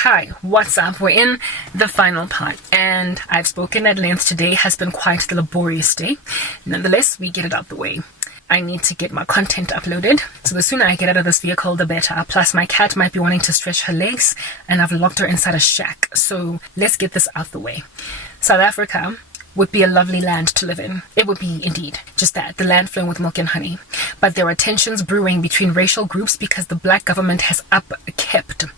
Hi, what's up? We're in the final part, and I've spoken at length. Today has been quite the laborious day. Nonetheless, we get it out the way. I need to get my content uploaded, so the sooner I get out of this vehicle, the better. Plus, my cat might be wanting to stretch her legs, and I've locked her inside a shack. So let's get this out the way. South Africa would be a lovely land to live in. It would be indeed just that, the land flowing with milk and honey. But there are tensions brewing between racial groups because the black government has upkept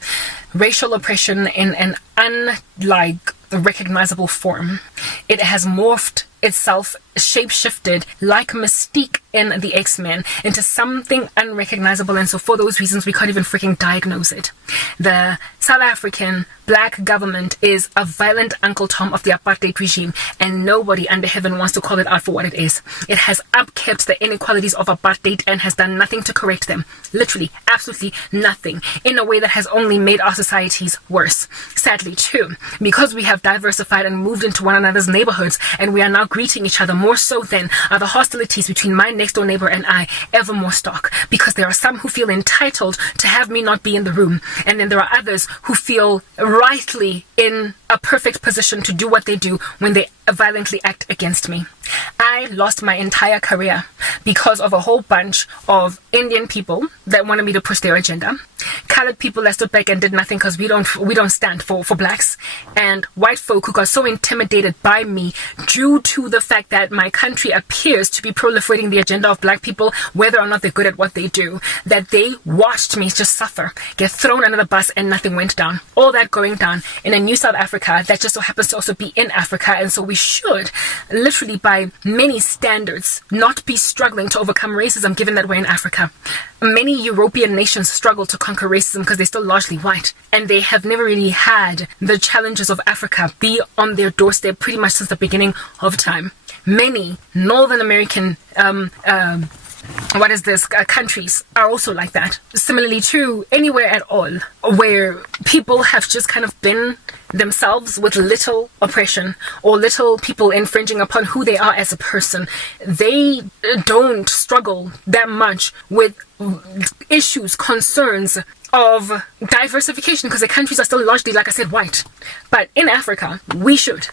racial oppression in an unlike recognizable form. It has morphed itself, shape-shifted like Mystique in the X-Men into something unrecognizable, and so for those reasons we can't even freaking diagnose it. The South African black government is a violent Uncle Tom of the Apartheid regime, and nobody under heaven wants to call it out for what it is. It has upkept the inequalities of apartheid and has done nothing to correct them. Literally, absolutely nothing, in a way that has only made our societies worse. Sadly too, because we have diversified and moved into one another's neighborhoods, and we are now greeting each other more so than are the hostilities between my next door neighbor and I ever more stark, because there are some who feel entitled to have me not be in the room, and then there are others who feel rightly in a perfect position to do what they do when they violently act against me. I lost my entire career because of a whole bunch of Indian people that wanted me to push their agenda, colored people that stood back and did nothing because we don't stand for blacks, and white folk who got so intimidated by me due to the fact that my country appears to be proliferating the agenda of black people, whether or not they're good at what they do, that they watched me just suffer, get thrown under the bus, and nothing went down. All that going down in a new South Africa that just so happens to also be in Africa, and so we should literally by many standards not be struggling to overcome racism, given that we're in Africa. Many European nations struggle to conquer racism because they're still largely white, and they have never really had the challenges of Africa be on their doorstep pretty much since the beginning of time. Many Northern American countries are also like that. Similarly to anywhere at all where people have just kind of been themselves with little oppression or little people infringing upon who they are as a person, they don't struggle that much with issues, concerns of diversification because the countries are still largely, like I said, white. But in Africa, we should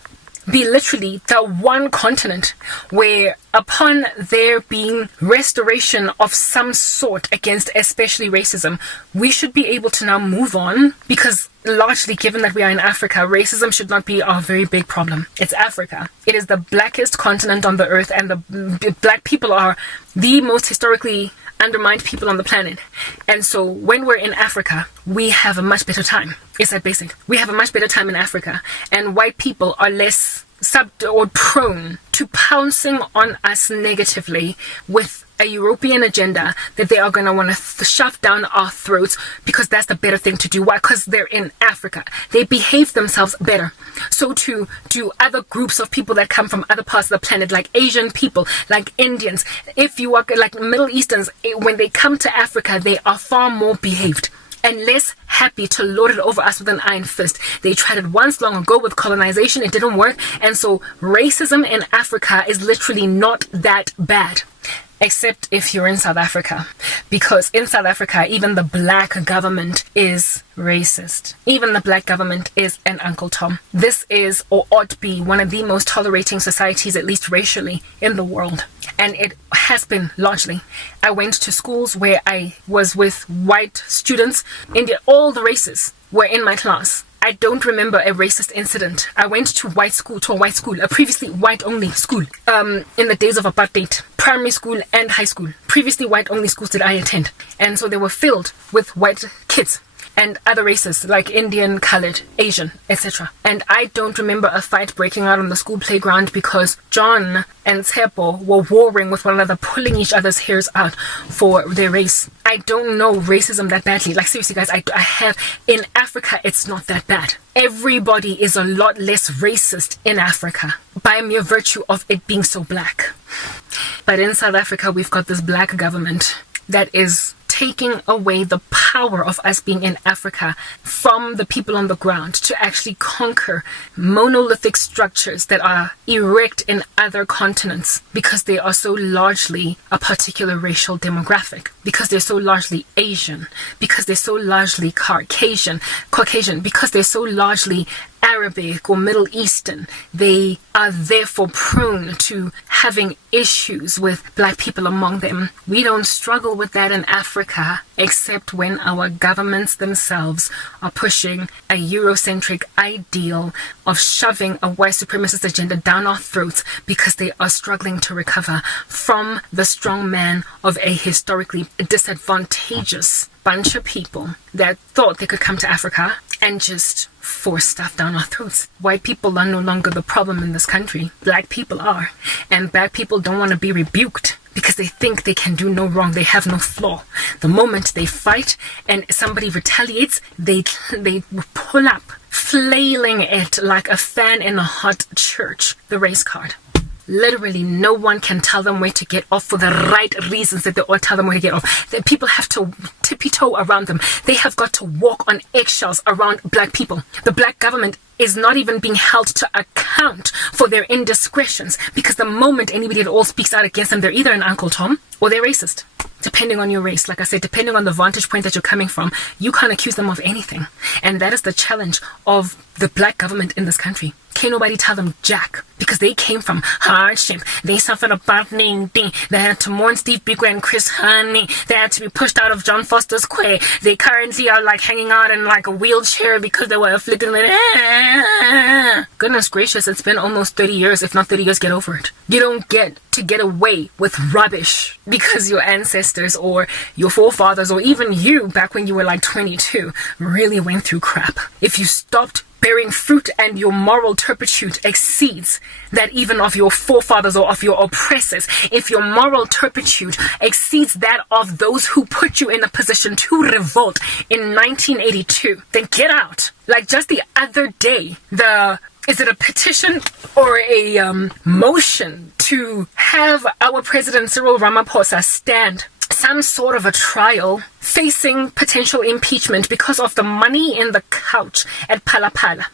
be literally the one continent where, upon there being restoration of some sort against especially racism, we should be able to now move on, because largely, given that we are in Africa, racism should not be our very big problem. It's Africa. It is the blackest continent on the earth, and the black people are the most historically undermined people on the planet. And so when we're in Africa, we have a much better time. It's that basic. We have a much better time in Africa, and white people are less or prone to pouncing on us negatively with a European agenda that they are going to want to shove down our throats, because that's the better thing to do. Why? Because they're in Africa. They behave themselves better. So too do other groups of people that come from other parts of the planet, like Asian people, like Indians. If you are like Middle Easterns, when they come to Africa, they are far more behaved and less happy to lord it over us with an iron fist. They tried it once long ago with colonization. It didn't work. And so racism in Africa is literally not that bad. Except if you're in South Africa, because in South Africa, even the black government is racist. Even the black government is an Uncle Tom. This is, or ought to be, one of the most tolerating societies, at least racially, in the world. And it has been largely. I went to schools where I was with white students. India, all the races were in my class. I don't remember a racist incident. I went to a white school, a previously white-only school, in the days of apartheid, primary school and high school. Previously white-only schools did I attend. And so they were filled with white kids and other races like Indian, colored, Asian, etc. And I don't remember a fight breaking out on the school playground because John and Tsepo were warring with one another, pulling each other's hairs out for their race. I don't know racism that badly. Like, seriously, guys, I have, in Africa, it's not that bad. Everybody is a lot less racist in Africa by mere virtue of it being so black. But in South Africa, we've got this black government that is taking away the power of us being in Africa from the people on the ground to actually conquer monolithic structures that are erect in other continents because they are so largely a particular racial demographic. because they're so largely Asian, because they're so largely Caucasian, because they're so largely Arabic or Middle Eastern, they are therefore prone to having issues with black people among them. We don't struggle with that in Africa, except when our governments themselves are pushing a Eurocentric ideal of shoving a white supremacist agenda down our throats because they are struggling to recover from the strong man of a historically disadvantageous bunch of people that thought they could come to Africa and just force stuff down our throats. White people are no longer the problem in this country. Black people are. And black people don't want to be rebuked because they think they can do no wrong. They have no flaw. The moment they fight and somebody retaliates, they pull up, flailing it like a fan in a hot church, the race card. Literally, no one can tell them where to get off for the right reasons that they all tell them where to get off. That people have to tippy-toe around them. They have got to walk on eggshells around black people. The black government is not even being held to account for their indiscretions, because the moment anybody at all speaks out against them, they're either an Uncle Tom or they're racist. Depending on your race, like I said, depending on the vantage point that you're coming from, you can't accuse them of anything. And that is the challenge of the black government in this country. Can't nobody tell them jack, because they came from hardship. They suffered apartheid. They had to mourn Steve Biko and Chris Hani. They had to be pushed out of John Foster Square. They currently are like hanging out in like a wheelchair because they were afflicted with Goodness gracious, it's been almost 30 years. If not 30 years, get over it. You don't get to get away with rubbish because your ancestors or your forefathers or even you back when you were like 22 really went through crap. If you stopped bearing fruit and your moral turpitude exceeds that even of your forefathers or of your oppressors, if your moral turpitude exceeds that of those who put you in a position to revolt in 1982, then get out. Like just the other day, is it a petition or a motion to have our President Cyril Ramaphosa stand some sort of a trial facing potential impeachment because of the money in the couch at Palapala?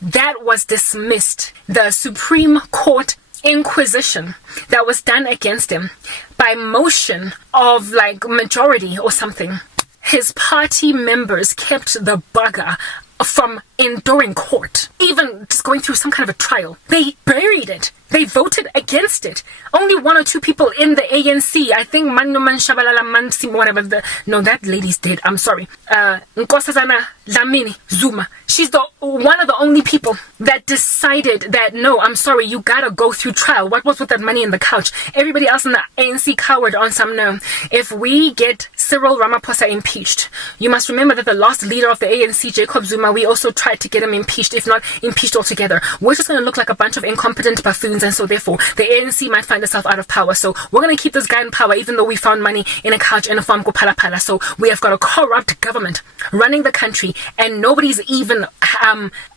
That was dismissed. The Supreme Court inquisition that was done against him by motion of like majority or something. His party members kept the bugger from enduring court, even just going through some kind of a trial. They buried it. They voted against it. Only one or two people in the ANC, I think Manuman Shabalala Mansim, whatever no, that lady's dead. I'm sorry. Nkosazana Dlamini Zuma. She's one of the only people that decided that no, I'm sorry, you gotta go through trial. What was with that money in the couch? Everybody else in the ANC cowered on some no. If we get Cyril Ramaphosa impeached, you must remember that the last leader of the ANC, Jacob Zuma, we also tried to get him impeached, if not impeached altogether. We're just going to look like a bunch of incompetent buffoons, and so therefore the ANC might find itself out of power. So we're going to keep this guy in power even though we found money in a couch in a farm called Palapala. So we have got a corrupt government running the country, and nobody's even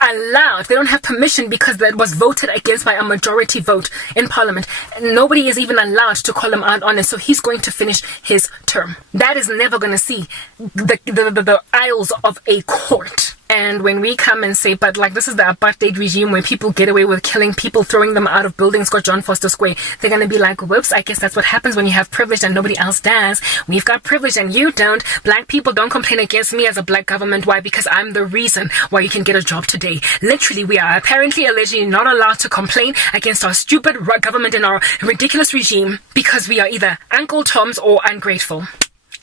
allowed. They don't have permission because that was voted against by a majority vote in parliament. Nobody is even allowed to call him out on it. So he's going to finish his term. That is never going to see the aisles of a court. And when we come and say, but like this is the apartheid regime where people get away with killing people, throwing them out of buildings called John Foster Square, they're going to be like, whoops, I guess that's what happens when you have privilege and nobody else does. We've got privilege and you don't. Black people don't complain against me as a black government. Why? Because I'm the reason why you can get a job today. Literally, we are apparently allegedly not allowed to complain against our stupid government and our ridiculous regime because we are either Uncle Toms or ungrateful.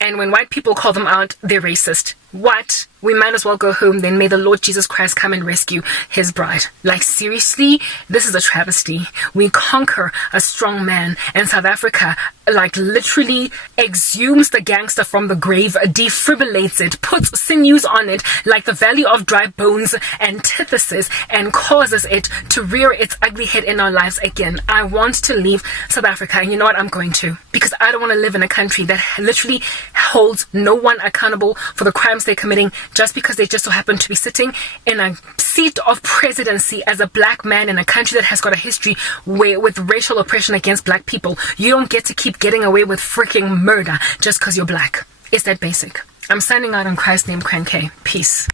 And when white people call them out, they're racist. What? We might as well go home, then may the Lord Jesus Christ come and rescue his bride. Like seriously, this is a travesty. We conquer a strong man, and South Africa like literally exhumes the gangster from the grave, defibrillates it, puts sinews on it like the Valley of Dry Bones antithesis, and causes it to rear its ugly head in our lives again. I want to leave South Africa, and you know what? I'm going to, because I don't want to live in a country that literally holds no one accountable for the crimes they're committing just because they just so happen to be sitting in a seat of presidency as a black man in a country that has got a history with racial oppression against black people. You don't get to keep getting away with freaking murder just because you're black. It's that basic. I'm signing out in Christ's name, Kranke. Peace.